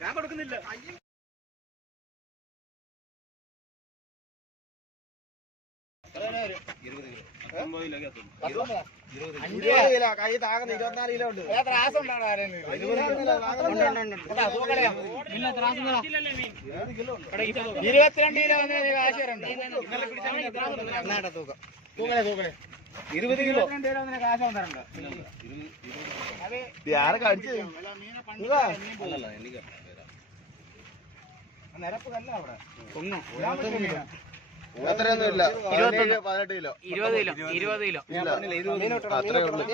ഞാൻ കൊടുക്കുന്നില്ല. കൈ താകുന്ന 24 കിലോ ഉണ്ട്. 22 കിലോ കാശുണ്ട്. 20 കിലോ കാശ് വന്നിട്ടുണ്ട്. ആരെ കടിച്ചു നിരപ്പ് കല്ല അവിടെ അത്രയൊന്നും ഇല്ല. 18 കിലോ 20 കിലോ അത്രേ ഉള്ളൂ.